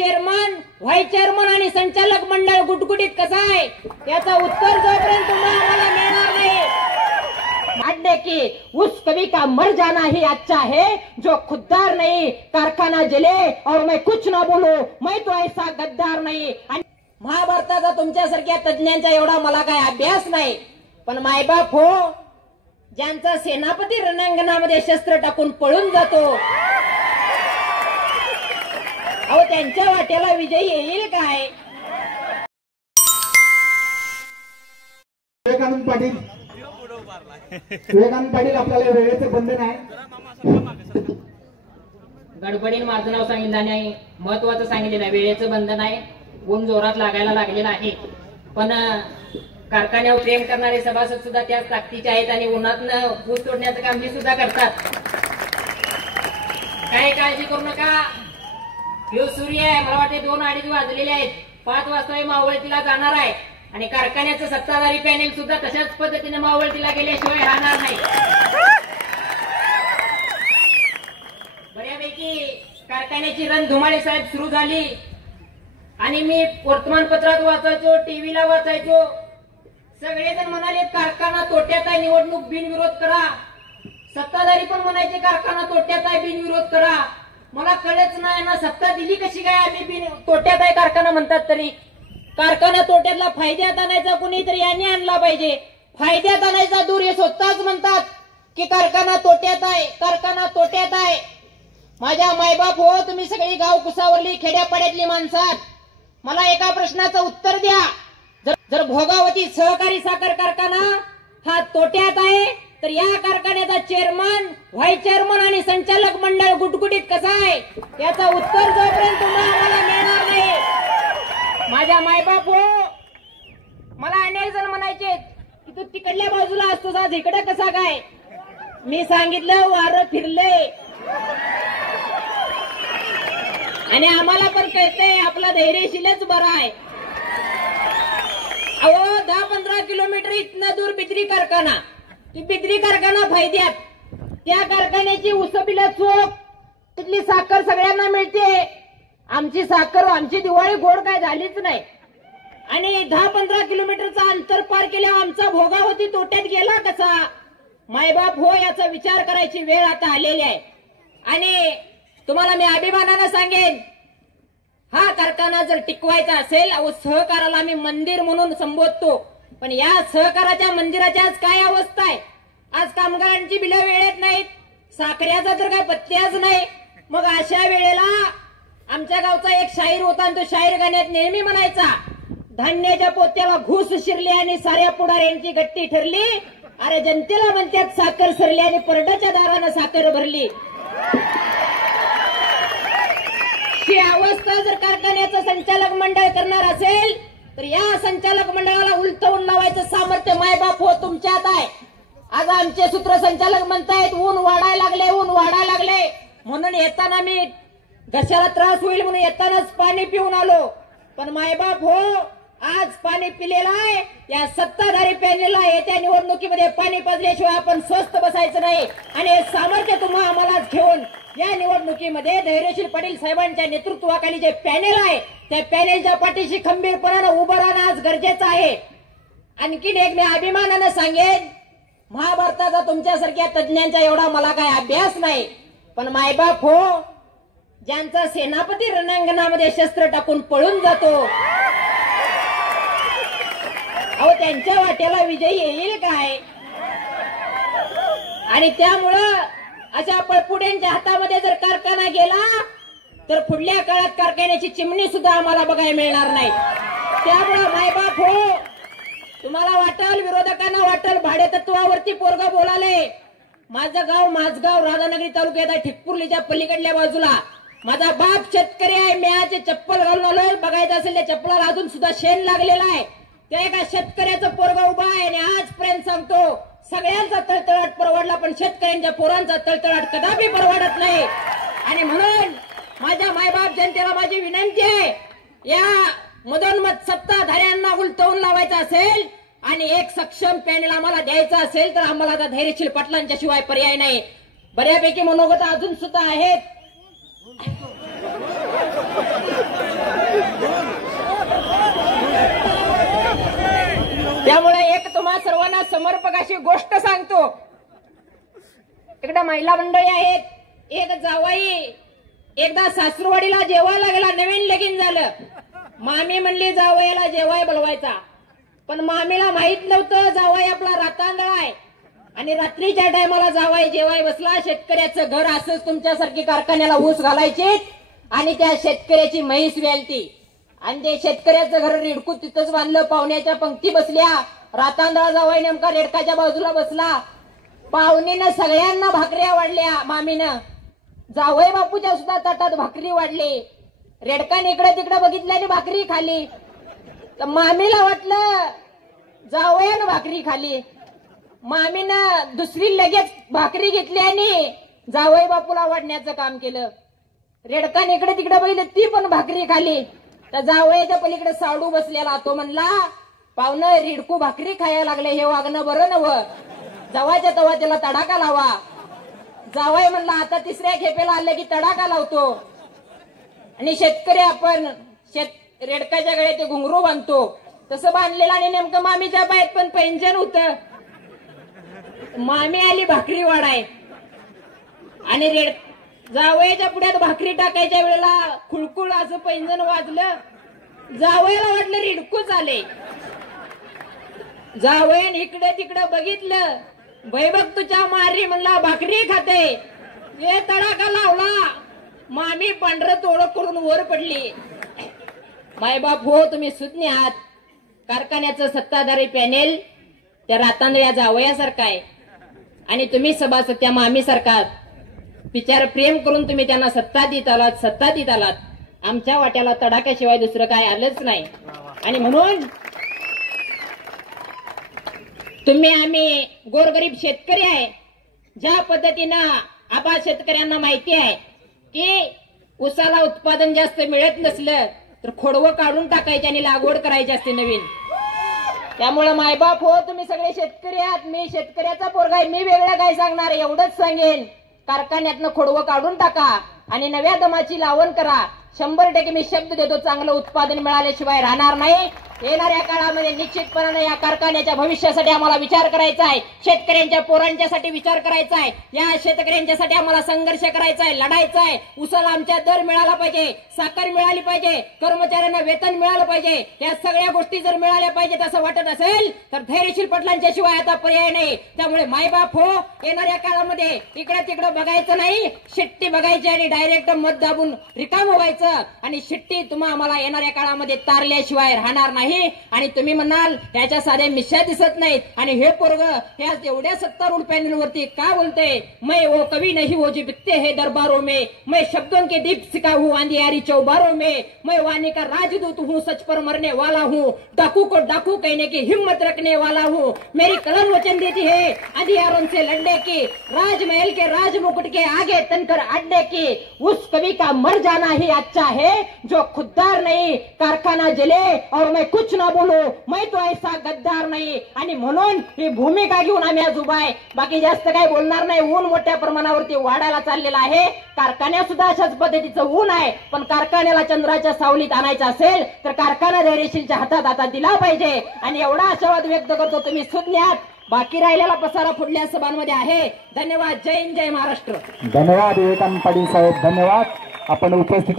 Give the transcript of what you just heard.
Chairman, vice chairman आणि संचालक मंडळ गुटगुटीत कसं आहे याचं उत्तर जोपर्यंत तुम्हाला आम्हाला मिळणार नाही। मान्य की उस कवि का मर जाना ही अच्छा है जो खुददार नहीं कारखाना जले और मैं कुछ ना बोलू, मैं तो ऐसा गद्दार नहीं। महाभारताचा तुमच्यासारख्या तज्ञांचा एवढा मला काय अभ्यास नाही, पण मायबाप हो ज्यांचा सेनापती रणांगणामध्ये शस्त्र टाकून पळून जातो अहो त्यांच्या वाट्याला विजय येईल काय? विवेकानंद पाटील आपल्याला वेळेचं बंधन आहे। गडबडीने माझं नाव सांगितलं नाही, महत्वाचं सांगितलं नाही, वेळेचं बंधन आहे, ऊन जोरात लागायला लागलेला आहे, पण कारखान्यावर प्रेम करणारे सभासद सुद्धा त्याच ताकदीचे आहेत आणि उन्हातनं ऊस तोडण्याचं काम मी सुद्धा करतात। काय काळजी करू नका, ह्यो सूर्य आहे, मला वाटते 2-2:30 वाजलेले आहेत, 5 वाजता मावळतीला जाणार आहे आणि कारखान्याचं सत्ताधारी पॅनेल सुद्धा तशाच पद्धतीने मावळतीला गेल्याशिवाय राहणार नाही। बऱ्यापैकी कारखान्याची रणधुमाळी साहेब सुरू झाली आणि मी वर्तमानपत्रात वाचायचो, टीव्हीला वाचायचो, सगळेजण म्हणाले कारखाना तोट्यात आहे, निवडणूक बिनविरोध करा। सत्ताधारी पण म्हणायचे कारखाना तोट्यात आहे, बिनविरोध करा। मला कळच नाही ना सत्ता दिली कशी काय, आम्ही तोट्यात आहे कारखाना म्हणतात तरी कारखाना तोट्यातला फायद्यात आणायचा कुणीतरी यांनी आणला पाहिजे। फायद्यात आणायचा दूर, हे स्वतःच म्हणतात की कारखाना तोट्यात आहे, कारखाना तोट्यात आहे। माझ्या मायबाप हो, तुम्ही सगळी गाव कुसावरली खेड्यापाड्यातली माणसात, मला एका प्रश्नाचं उत्तर द्या। जर भोगावती सहकारी साखर कारखाना हा तोट्यात आहे तर या कारखान्याचा चेअरमन, व्हाईस चेअरमन आणि संचालक मंडळ गुटगुटीत कसं आहे याचं उत्तर जोपर्यंत तुम्हाला आम्हाला मिळणार नाही। माझ्या मायबाप हो, मला अनेक जण म्हणायचे की तू तिकडल्या बाजूला असतोस, आज इकडे कसा काय? मी सांगितलं वारं फिरलंय आणि आम्हाला पण कळतंय आपला धैर्यशीलच बरा आहे। अहो 10-15 किलोमीटर इथनं दूर बिद्री कारखाना, ती बिद्री कारखाना फायद्यात, त्या कारखान्याची उसबिला चोख, तिथली साखर सगळ्यांना मिळते, आमची साखर आमची दिवाळी गोड काय झालीच नाही आणि 10-15 किलोमीटरचा अंतर पार केल्यावर आमचा भोगावती तोट्यात गेला कसा? मायबाप हो, याचा विचार करायची वेळ आता आलेली आहे आणि तुम्हाला मी अभिमानानं सांगेन, हा कारखाना जर टिकवायचा असेल, अहो सहकाराला आम्ही मंदिर म्हणून संबोधतो, पण या सहकाराच्या मंदिराची आज काय अवस्था आहे? आज कामगारांची बिलं वेळेत नाहीत, साखऱ्याचा तर काय पत्त्याच नाही। मग अशा वेळेला आमच्या गावचा एक शाहीर होता आणि तो शाहीर गाण्यात नेहमी म्हणायचा, धान्याच्या पोत्याला घुस शिरली आणि साऱ्या पुढाऱ्यांची गट्टी ठरली, अरे जनतेला म्हणतात साखर सरली आणि परडाच्या दारानं साखर भरली। ही अवस्था जर कारखान्याचं संचालक मंडळ करणार असेल तर या संचालक मंडळाला उलटवून लावायचं सामर्थ्य मायबाप हो तुमच्यात आहे। आज आमचे सूत्रसंचालक म्हणतायत ऊन वाढायला लागले, ऊन वाढायला लागले, म्हणून येताना मी घशाला त्रास होईल म्हणून येतानाच पाणी पिऊन आलो, पण मायबाप हो आज पाणी पिलेलं आहे, या सत्ताधारी पॅनेलला येत्या निवडणुकीमध्ये पाणी पाजल्याशिवाय आपण स्वस्थ बसायचं नाही आणि हे सामर्थ्य तुम्हा आम्हालाच घेऊन या निवडणुकीमध्ये धैर्यशील पाटील साहेबांच्या नेतृत्वाखाली जे पॅनेल आहे त्या पॅनेलच्या पाठीशी खंबीरपणानं उभं राहणं आज गरजेचं आहे। आणखीन एक मी अभिमानानं सांगेन, महाभारताचा तुमच्यासारख्या तज्ञांचा एवढा मला काय अभ्यास नाही, पण मायबाप हो ज्यांचा सेनापती रणांगणामध्ये शस्त्र टाकून पळून जातो अहो त्यांच्या वाट्याला विजय येईल काय? आणि त्यामुळं अशा पळपुड्यांच्या हातामध्ये जर कारखाना गेला तर पुढल्या काळात कारखान्याची चिमणी सुद्धा आम्हाला बघायला मिळणार नाही। त्यामुळे मायबाप हो, तुम्हाला वाटल, विरोधकांना वाटल भाडेतत्वावरती पोरगा बोलाले, माझं गाव माझगाव राधानगरी तालुक्यात आहे, ठिकपुर्लीच्या पलीकडल्या बाजूला, माझा बाप शेतकरी आहे, मी आज चप्पल घालून आलोय, बघायचं असेल त्या चप्पलाला अजून सुद्धा शेण लागलेला आहे, त्या एका शेतकऱ्याचं पोरगा उभा आहे आणि आजपर्यंत सांगतो सगळ्यांचा तळतळाट परवडला पण शेतकऱ्यांच्या पोरांचा तळतळाट कदापि परवडत नाही। आणि म्हणून माझ्या मायबाप जनतेला माझी विनंती आहे, या मधोन्मत सत्ताधाऱ्यांना उलटवून लावायचं असेल आणि एक सक्षम पॅनेल आम्हाला द्यायचा असेल तर आम्हाला आता धैर्यशील पाटलांच्या शिवाय पर्याय नाही। बऱ्यापैकी मनोगत अजून सुद्धा आहेत, त्यामुळे एक तुम्हा सर्वांना समर्पक अशी गोष्ट सांगतो. इकडे महिला मंडळी आहेत. एक जावाई एकदा सासरवाडीला जेवायला गेला. नवीन लगीन झालं. मामी म्हणली जावयाला जेवाय बोलवायचा, पण मामीला माहित नव्हतं जावाई आपला रातांदळ आहे. आणि रात्रीच्या टायमाला जावाई जेवाय बसला. शेतकऱ्याचं घर असंच तुमच्यासारखी कारखान्याला ऊस घालायची आणि त्या शेतकऱ्याची म्हैस व्यालती आणि ते शेतकऱ्याचं घर रेडकू तिथंच बांधलं. पाहुण्याच्या पंक्ती बसल्या. रातांदळा जावाई नेमका रेडकाच्या बाजूला बसला. पाहुणीनं सगळ्यांना भाकऱ्या वाढल्या. मामीनं जावई बापूच्या सुद्धा ताटात भाकरी वाढली. रेडकाने इकडे तिकडे बघितल्याने भाकरी खाली. तर मामीला वाटलं जावयानं भाकरी खाली. मामीनं दुसरी लगेच भाकरी घेतली आणि जावई बापूला वाढण्याचं काम केलं. रेडकाने इकडे तिकडे बघितलं, ती पण भाकरी खाली. तर जावयाच्या पलीकडे साडू बसलेला. तो म्हणला, पाहुणं रिडकू भाकरी खायला लागले, हे वागणं बरं नवं. जवाच्या तवा त्याला तडाखा लावा. जावई म्हणला, आता तिसऱ्या खेपेला आलं की तडाखा लावतो. आणि शेतकरी आपण रेडकाच्या गळ्यात ते घुंगरू बांधतो तसं बांधलेलं. आणि नेमकं मामीच्या पायात पण पैंजण होतं. मामी आली भाकरी वाढाय आणि जावयाच्या पुढ्यात भाकरी टाकायच्या वेळेला खुळखुळ असं पैंजण वाजलं. जावयाला वाटलं रिडकूच आले. जावयान इकडे तिकडे बघितलं. बैबक तुझ्या मारी म्हणला भाकरी खाते. हे तडाखा लावला. मामी पांढरं तोडं करून वर पडली. मायबाप हो, तुम्ही सुज्ञ आहात. कारखान्याचं सत्ताधारी पॅनेल त्या रातांदळ या जावयासारखा आहे आणि तुम्ही सभासद त्या मामीसारखा. विचार प्रेम करून तुम्ही त्यांना सत्ता देत आलात. आमच्या वाट्याला तडाख्याशिवाय दुसरं काय आलंच नाही. आणि म्हणून तुम्ही आम्ही गोरगरीब शेतकरी आहे. ज्या पद्धतीनं आपा शेतकऱ्यांना माहिती आहे की ऊसाला उत्पादन जास्त मिळत नसलं तर खोडवं काढून टाकायचे आणि लागवड करायची असते नवीन. त्यामुळे मायबाप हो, तुम्ही सगळे शेतकरी आहात. मी शेतकऱ्याचा पोरगा आहे. मी वेगळं काय सांगणार, एवढंच सांगेन. कारखान्यातनं खोडवं काढून टाका आणि नव्या दमाची लावण करा. 100% मी शब्द देतो, चांगलं उत्पादन मिळाल्याशिवाय राहणार नाही. येणाऱ्या काळामध्ये निश्चितपणाने या कारखान्याच्या भविष्यासाठी आम्हाला विचार करायचा आहे. शेतकऱ्यांच्या पोरांच्यासाठी विचार करायचा आहे. या शेतकऱ्यांच्यासाठी आम्हाला संघर्ष करायचा आहे, लढायचा आहे. उसाला आमच्या दर मिळाला पाहिजे, साखर मिळाली पाहिजे, कर्मचाऱ्यांना वेतन मिळालं पाहिजे. या सगळ्या गोष्टी जर मिळाल्या पाहिजेत असं वाटत असेल तर धैर्यशील पाटलांच्या शिवाय आता पर्याय नाही. त्यामुळे मायबाप हो, येणाऱ्या काळामध्ये इकडे तिकडे बघायचं नाही. शिट्टी बघायची आणि डायरेक्ट मत दाबून रिकाम व्हायचं. आणि शिट्टी तुम्हा आम्हाला येणाऱ्या काळामध्ये तारल्याशिवाय राहणार नाही. आणि तुम्ही म्हणाल याच्या साध्या मिश्या दिसत नाहीत आणि हे पोरग ह्या एवढ्या सत्तारूढ पॅनलवरती का बोलते. मैं वो कभी नहीं वो जो बिकते हैं दरबारों में, मैं शब्दों के दीपशिखा हूँ अंधियारी चौबारों में, मैं वाणी का राजदूत हूँ, सच पर मरने वाला हूँ, डाकू को डाकू कहने की हिम्मत रखने वाला हूँ. मेरी कलम वचन देती है अंधियारों से लड़ने की, राजमहल के राजमुकुट के आगे तनकर अड़ने की. उस कवि का मर जाना ही अच्छा है जो खुददार नहीं, कारखाना जले और मैं कुछ ना बोलू, मैं तो ऐसा गद्दार नाही. आणि म्हणून ही भूमिका घेऊन आम्ही आज उभा आहे. बाकी जास्त काही बोलणार नाही. ऊन मोठ्या प्रमाणावरती वाढायला चाललेला आहे. कारखान्यात सुद्धा अशाच पद्धतीचं ऊन आहे. पण कारखान्याला चंद्राच्या सावलीत आणायचं असेल तर कारखाना धैर्यशीलच्या हातात आता दिला पाहिजे. आणि एवढा आशावाद व्यक्त करतो. तुम्ही सुज्ञ आहात. बाकी राहिलेला पसारा पुढल्या सभांमध्ये आहे. धन्यवाद. जय हिंद, जय महाराष्ट्र. धन्यवाद विवेकानंद पाटील साहेब. धन्यवाद. आपण उपस्थित